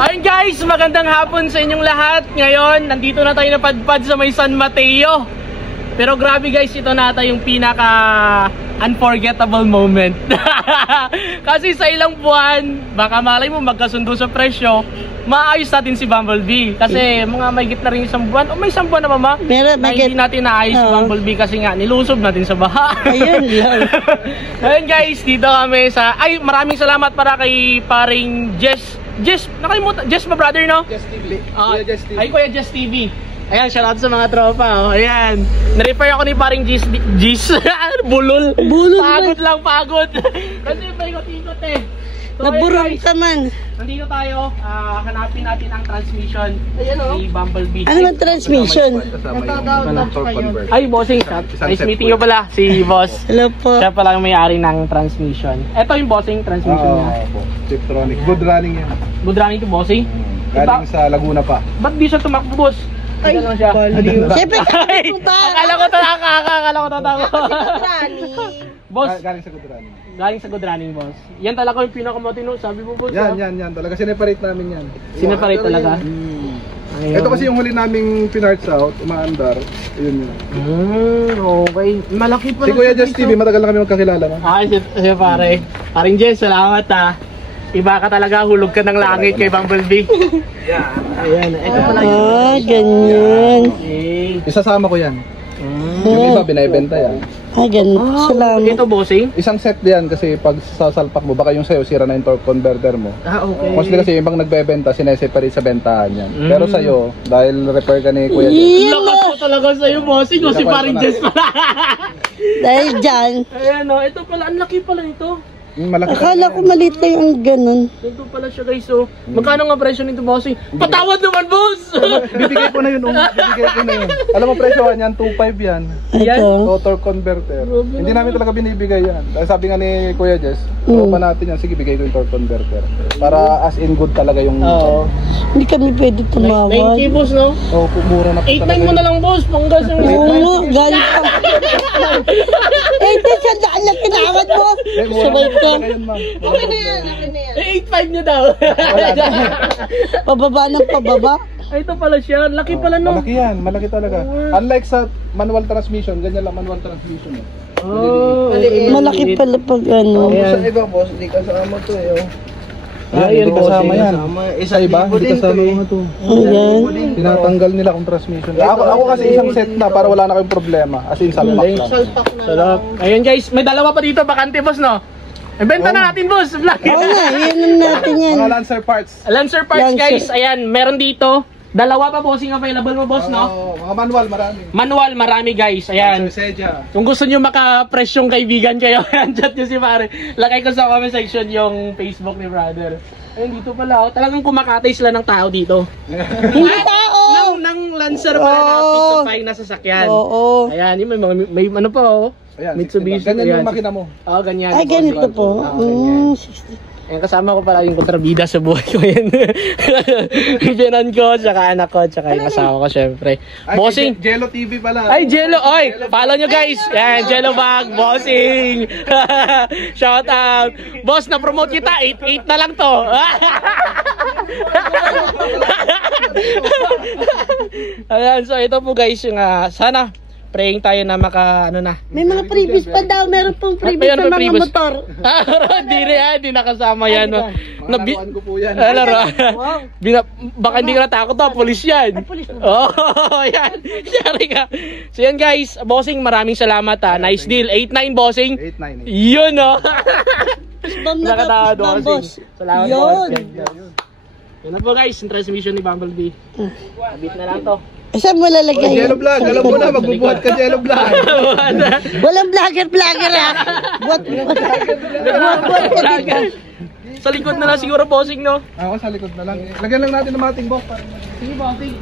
Ayun guys, magandang hapon sa inyong lahat. Ngayon, nandito na tayo napadpad sa may San Mateo. Pero grabe guys, ito nata yung pinaka unforgettable moment. Kasi sa ilang buwan, baka malay mo magkasundo sa presyo, maayos natin si Bumblebee. Kasi mga may git na rin isang buwan. O may isang buwan na mama, na hindi natin naayos si Bumblebee kasi nga nilusob natin sa baha. Ayun lang. Ayun guys, dito kami sa... Ay, maraming salamat para kay paring Jess, nakalimutan. Jess ba brother, no? Jess TV. Kuya Jess TV. Ay, Kuya Jess TV. Ayan, shoutout sa mga tropa, oh. Ayan. Na-repair ako ni paring Jess. Bulol. Pagod lang, pagod. Kasi paikot-ikot eh. So, naburong ka man. Nandito tayo, hanapin natin ang transmission ni Bumblebee. Ano ang transmission? Ay, bossing. Nice meeting you pala, si boss. Hello po. Siya pala yung may-ari ng transmission. Ito yung bossing transmission niya. Tiptronic. Good running yan. Good running to bossing? Galing sa Laguna pa. Ba't di siya tumakbo, boss? Ay, siyempre kami po ba? Akala ko tatago. Boss, Galing sa good running. galing sa good running, boss. Yan talaga yung pinakamatino, sabi mo, boss. Yan. Talaga sineparate namin yan. Sineparate talaga. Ito kasi yung huli naming pinarts out, umaandar. Yun yun. Okay. Malaki pa. Si Kuya Jess TV, matagal na kami magkakilala. Ay, siya pare. Paring Jess, salamat ha. Iba ka talaga, hulog ka ng langit kay Bumblebee. Ayan, ito pala yun. Ah, ganyan. Okay. Isasama ko yan. Yung iba, binibenta yan. Ah, ganyan. Salamat. Ito, bossing? Isang set yan kasi pag sasalpak mo, baka yung sa'yo sira na yung torque converter mo. Okay. Mostly kasi yung ibang nagbebenta, sineseparate sa bentahan yan. Pero sa'yo, dahil repair ka ni Kuya Jess. Lakas po talaga sa'yo, bossing. O si paring Jess pala. Dahil dyan. Ayan o, ito pala, ang laki pala nito. Malaki. Akala ko maliit lang yung ganun. Ito pala siya guys, so magkano nga presyo nito, bossing? Patawad naman, boss! Bibigay ko na yun, Alam mo presyo yan, 2.5 yan. Ito. Torque converter. Hindi namin talaga binibigay yan. Dahil sabi nga ni Kuya Jess, pa natin yan, sige bigay ko yung torque converter. Para as in good talaga yung... Oo. Hindi kami pwede tumawag. 9K, boss, no? Oo, mura na po 8.9 mo na lang, boss, panggas yung... Oo, galing pa. Ito siya daan na kinawad mo. Sabay ka. Okay na yan. 8.5 niya daw. Pababa ng pababa. Ay, ito pala siya. Laki pala, no? Malaki yan, malaki talaga. Unlike sa manual transmission, ganyan lang manual transmission eh. Oh, Malaki pala pag ano. Sa iba boss, hindi kasama to eh. Ayan, hindi kasama yan. Sa iba, hindi kasama mga to. Ayan. Tinatanggal nila kung transmission. Ako kasi isang set na para wala na kayong problema. As in, salpak lang. sarap. Ayun guys, may dalawa pa dito, bakante, boss, no? Ibenta na natin, boss. Vlog. Oo nga, yun natin yan. Mga Lancer parts. Lancer parts, Lancer. guys. Ayan, meron dito. Dalawa pa bossing available mo, boss, no? Oo, mga manual, marami. Manual, marami, guys. Ayan. Seja. Kung gusto nyo maka-presyong kaibigan kayo, chat nyo si pare. Lagay ko sa comment section yung Facebook ni brother. Ayun, dito pala, oh. Talagang kumakatay sila ng tao dito. Hindi tao! Nang Lancer pala na pick-up na sasakyan. Oo. Ayan, yun, may ano pa, oh. Ayan, Mitsubishi. ganyan yung makina mo. Oo, ganyan. Ay, ganito po. Ganyan. Ayan, kasama ko pala yung kontrabida sa buhay ko yan. Biyanan ko, tsaka anak ko, tsaka yung asawa ko, syempre. Bossing! Jello TV pala. Ay, Jello! Oy! Follow nyo guys! Yan, Jello Bag! Bossing! Shout out! Boss, na-promote kita! 8-8 na lang to! Ayan, so ito po guys yung sana praying tayo na maka ano na. May mga previous pa daw. Meron pong previous sa mga motor. Hindi nakasama yan. Mga laruan ko po yan. Baka hindi ka natakot to, pulis yan. Oh, yan. Sorry ka. So yan guys, bossing, maraming salamat ha. Nice deal. 8-9 bossing. 8-9. Yun oh. Nakatawa doon, boss. Salamat boss. Yan na po guys, yung transmission ni Bumblebee. Abit na lang to. Saan mo lalagay? Jello vlog, alam mo na, magbubuhat ka Jello vlog. Walang vlogger ha. Buat Sa likod na lang siguro bossing, no? Ako sa likod na lang. Lagyan lang natin ng mating box. Sige bossing.